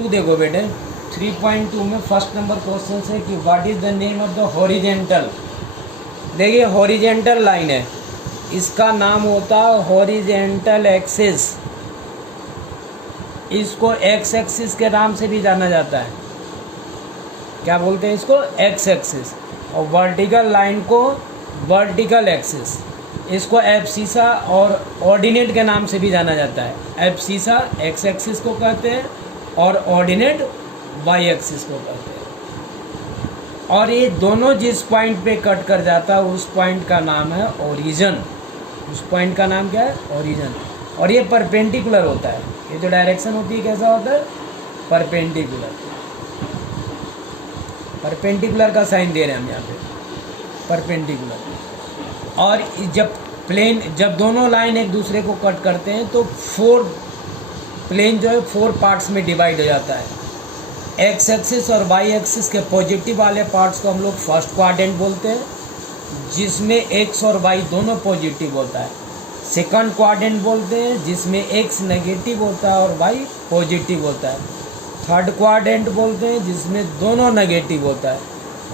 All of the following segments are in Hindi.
3.2 देखो बेटे, 3.2 में फर्स्ट नंबर क्वेश्चन है कि what is the name of the horizontal. देखिए हॉरिजेंटल लाइन है, इसका नाम होता है हॉरिजेंटल एक्सिस। इसको एक्स एक्सिस के नाम से भी जाना जाता है। क्या बोलते हैं इसको? X axis. और वर्टिकल लाइन को वर्टिकल एक्सिस। इसको एब्सिसा और ऑर्डिनेट के नाम से भी जाना जाता है। एब्सिसा एक्स एक्सिस को कहते हैं और ऑर्डिनेट वाई एक्सिस को कहते हैं। और ये दोनों जिस पॉइंट पे कट कर जाता है उस पॉइंट का नाम है ओरिजिन। उस पॉइंट का नाम क्या है? ओरिजिन। और ये परपेंडिकुलर होता है। ये जो डायरेक्शन होती है कैसा होता है? परपेंडिकुलर। परपेंडिकुलर का साइन दे रहे हैं हम यहाँ पे, परपेंडिकुलर। और जब दोनों लाइन एक दूसरे को कट करते हैं तो प्लेन जो है 4 पार्ट्स में डिवाइड हो जाता है। एक्स एक्सिस और वाई एक्सिस के पॉजिटिव वाले पार्ट्स को हम लोग फर्स्ट क्वाड्रेंट बोलते हैं, जिसमें एक्स और वाई दोनों पॉजिटिव होता है। सेकंड क्वाड्रेंट बोलते हैं जिसमें एक्स नेगेटिव होता है और वाई पॉजिटिव होता है। थर्ड क्वाड्रेंट बोलते हैं जिसमें दोनों नेगेटिव होता है।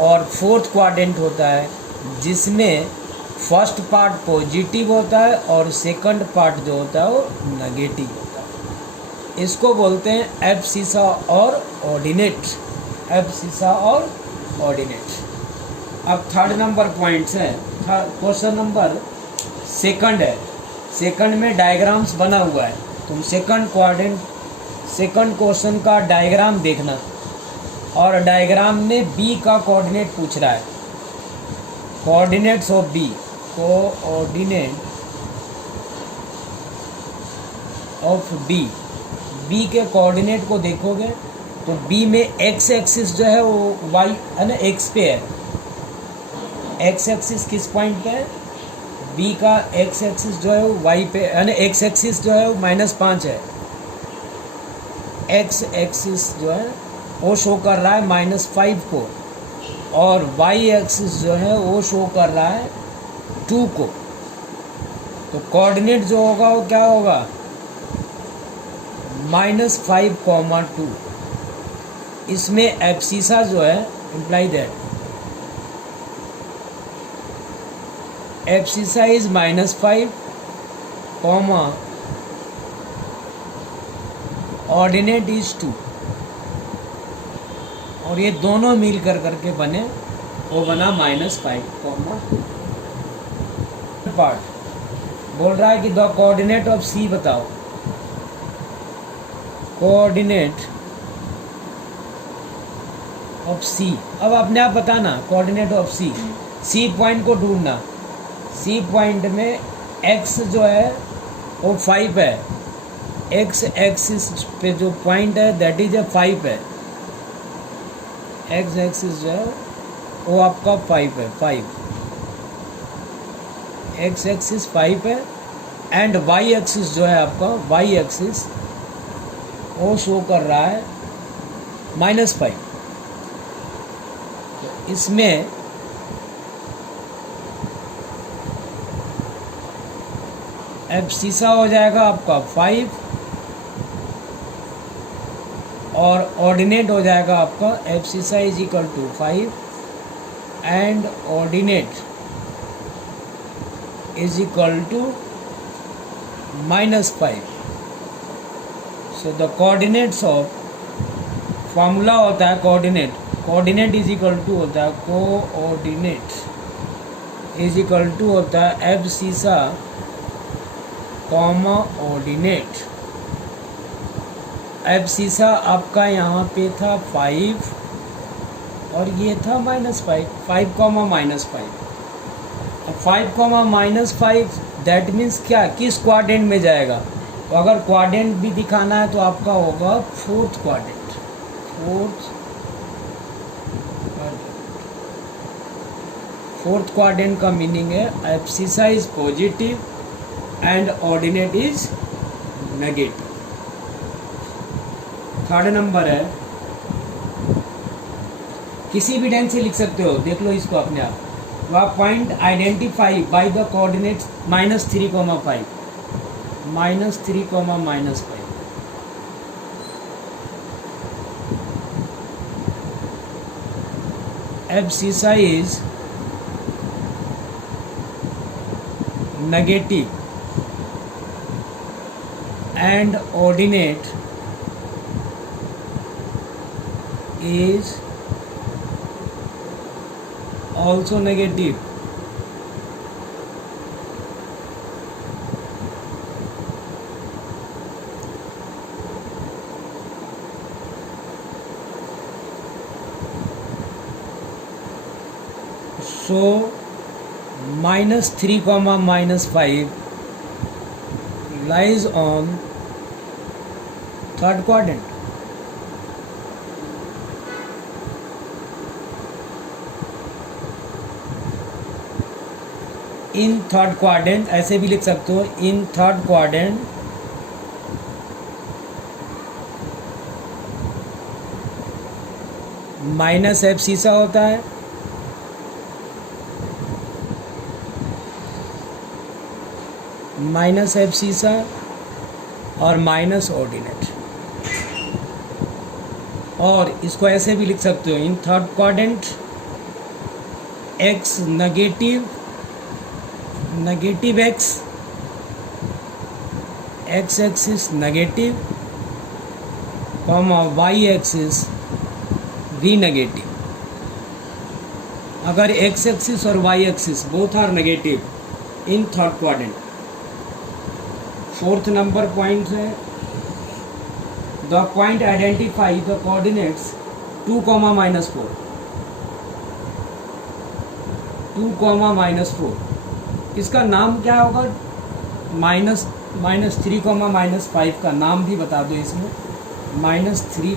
और फोर्थ क्वाड्रेंट होता है जिसमें फर्स्ट पार्ट पॉजिटिव होता है और सेकंड पार्ट जो होता है वो नेगेटिव होता है। इसको बोलते हैं एब्सिसा और ऑर्डिनेट। एब्सिसा और ऑर्डिनेट। अब थर्ड नंबर पॉइंट्स है। क्वेश्चन नंबर सेकंड है। सेकंड में डायग्राम्स बना हुआ है। तुम सेकंड क्वेश्चन का डायग्राम देखना। और डायग्राम में बी का कोऑर्डिनेट पूछ रहा है। Coordinates of B, coordinate of B के कोऑर्डिनेट को देखोगे तो बी में एक्स एक्सिस जो है वो वाई है ना, एक्स पे है। एक्स एक्सिस किस पॉइंट पे है? बी का एक्स एक्सिस जो है वो वाई पे है ना। एक्स एक्सिस जो है वो -5 है। एक्स एक्सिस जो है वो शो कर रहा है -5 को, और वाई एक्सिस जो है वो शो कर रहा है 2 को। तो कोऑर्डिनेट जो होगा वो क्या होगा? -5, 2। इसमें एब्सिसा जो है imply that abscissa is -5, ordinate is 2। और ये दोनों मिल कर करके बने, वो बना -5, 2। पार्ट बोल रहा है कि द कोऑर्डिनेट ऑफ सी बताओ। कोऑर्डिनेट ऑफ सी, अब अपने आप बताना कोऑर्डिनेट ऑफ सी पॉइंट को ढूंढना। सी पॉइंट में एक्स जो है वो 5 है। एक्स एक्सिस पे जो पॉइंट है दैट इज 5 है। एक्स एक्सिस जो है वो आपका 5 है, 5। एक्स एक्सिस 5 है। एंड वाई एक्सिस जो है आपका, वाई एक्सिस वो शो कर रहा है -5। तो इसमें एब्सिसा हो जाएगा आपका 5 और ऑर्डिनेट हो जाएगा आपका abscissa is equal to 5 and ordinate is equal to -5। So the coordinates of, formula होता है कोऑर्डिनेट इज इक्वल टू होता है, कोऑर्डिनेट इज इक्वल टू होता है एब्सिसा कॉमा ऑर्डिनेट। एब्सिसा आपका यहाँ पे था 5 और ये था -5, 5, -5। अब 5, -5 दैट मीन्स क्या, किस क्वाड्रेंट में जाएगा? तो अगर क्वाड्रेंट भी दिखाना है तो आपका होगा फोर्थ क्वाड्रेंट। फोर्थ क्वाड्रेंट का मीनिंग है abscissa is positive and ordinate is negative. Third number है, किसी भी ढंग से लिख सकते हो, देख लो इसको अपने आप। तो आप point identify by the coordinates -3, 5, -3, -5। abscissa is negative and ordinate is also negative. So -3, -5 lies on third quadrant. In third quadrant ऐसे भी लिख सकते हो, in third quadrant minus abscissa होता है माइनस एब्सिसा और माइनस ऑर्डिनेट। और इसको ऐसे भी लिख सकते हो, in third quadrant x negative x axis negative y axis भी नेगेटिव। अगर एक्स एक्सिस और y axis both are negative in third quadrant. Fourth number point है, the point identify the coordinates 2, -4 2, -4। इसका नाम क्या होगा? -3, -5 का नाम भी बता दो इसमें। -3,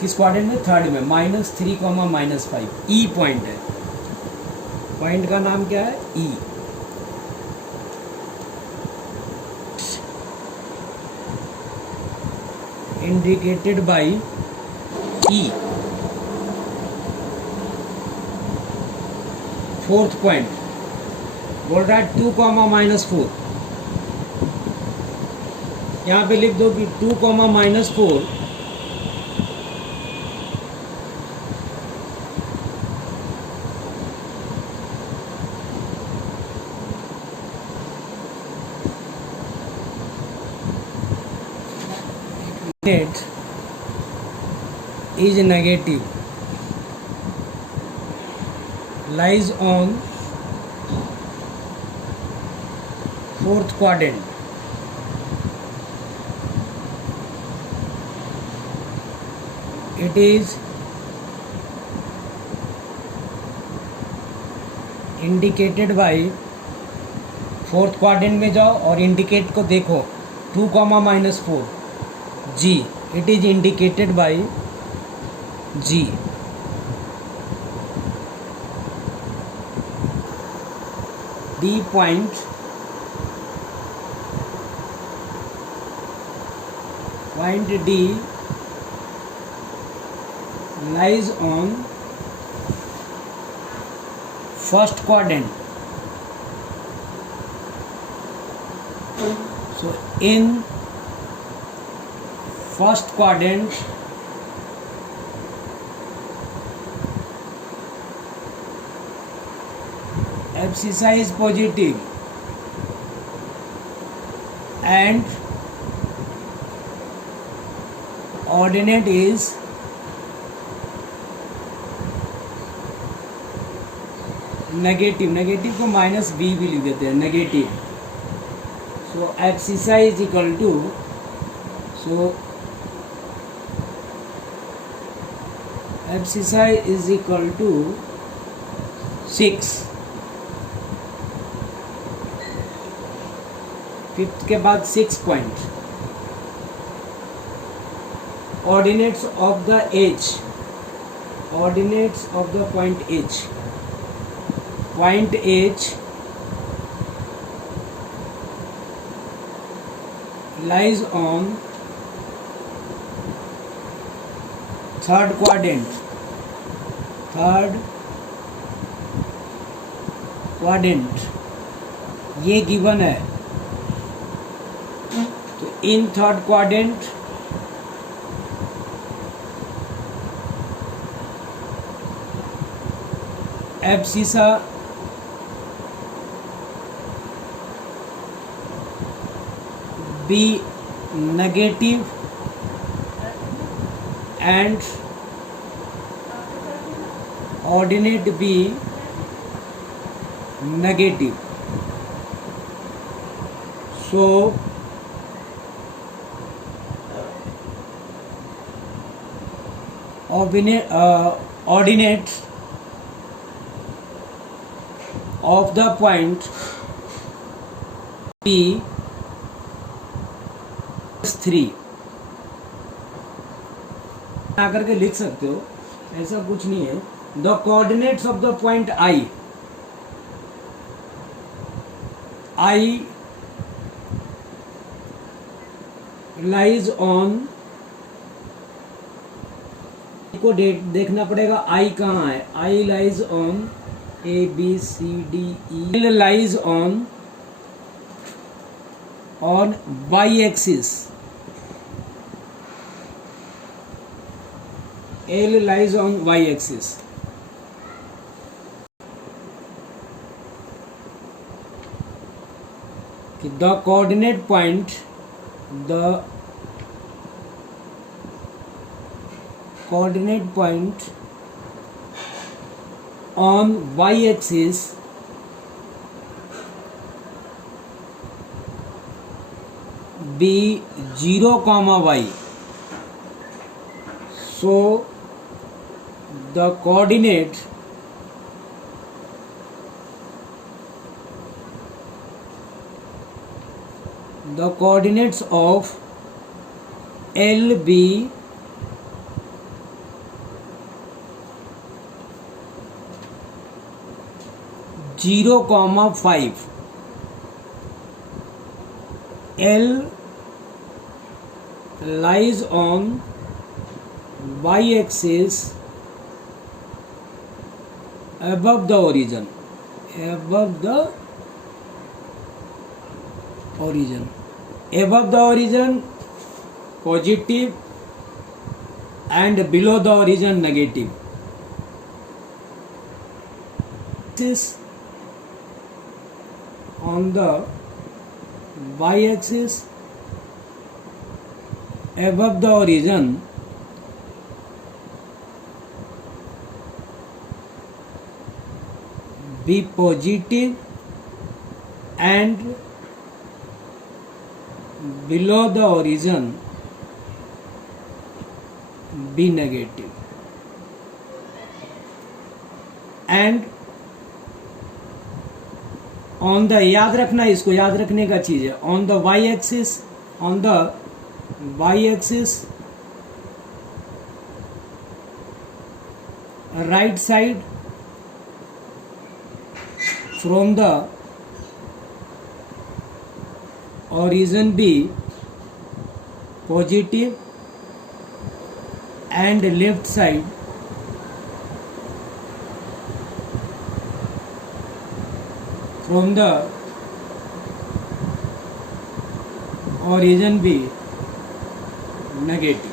किस क्वाड्रेंट में? थर्ड में। -3, -5 ई पॉइंट है। पॉइंट का नाम क्या है? E. Indicated by E. Fourth point बोल रहा है 2, -4। यहाँ पे लिख दो कि 2, -4 is negative, lies on fourth quadrant. It is indicated by fourth quadrant में जाओ और इंडिकेट को देखो 2, -4 G. It is indicated by G. D point D lies on first quadrant. So in first quadrant abscissa is positive and ordinate is negative को -b भी लिख देते हैं, negative. So abscissa is equal to, abscissa is equal to 6। Fifth के बाद 6 point ordinates of the H, ordinates of the point H. Point H lies on third quadrant. ये गिवन है। तो in third quadrant abscissa be negative and ordinate be negative. So ordinates of the point P is 3 आकर के लिख सकते हो, ऐसा कुछ नहीं है. The coordinates of the point I lies on, को देखना पड़ेगा I कहाँ है. I lies on A B C D E. L lies on y axis. L lies on y axis. The coordinate point on y axis be 0, y. So the coordinates of L be 0, 5. L lies on y axis above the origin. Above the origin positive and below the origin negative. This on the y axis above the origin be positive and below the origin be negative. And on the, याद रखना, इसको याद रखने का चीज है, on the y axis right side from the origin be positive and left side from the origin be negative.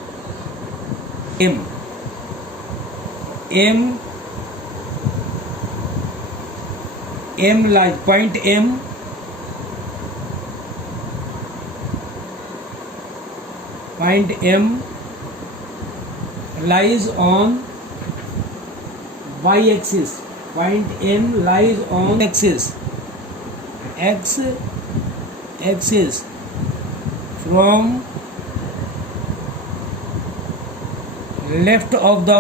M lies point M lies on y axis. Point M lies on x axis from left of the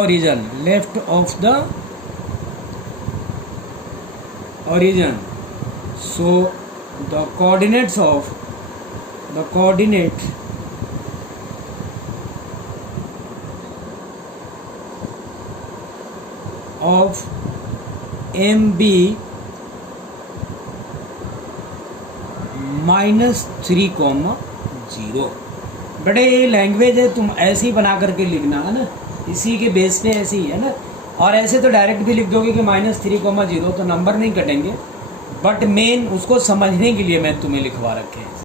origin. So the coordinate of MB -3,0. बड़े ये लैंग्वेज है, तुम ऐसे ही बना करके लिखना है ना, इसी के बेस पे ऐसे ही है ना. और ऐसे तो डायरेक्ट भी लिख दोगे कि -3,0 तो नंबर नहीं कटेंगे, बट मेन उसको समझने के लिए मैं तुम्हें लिखवा रखे हैं.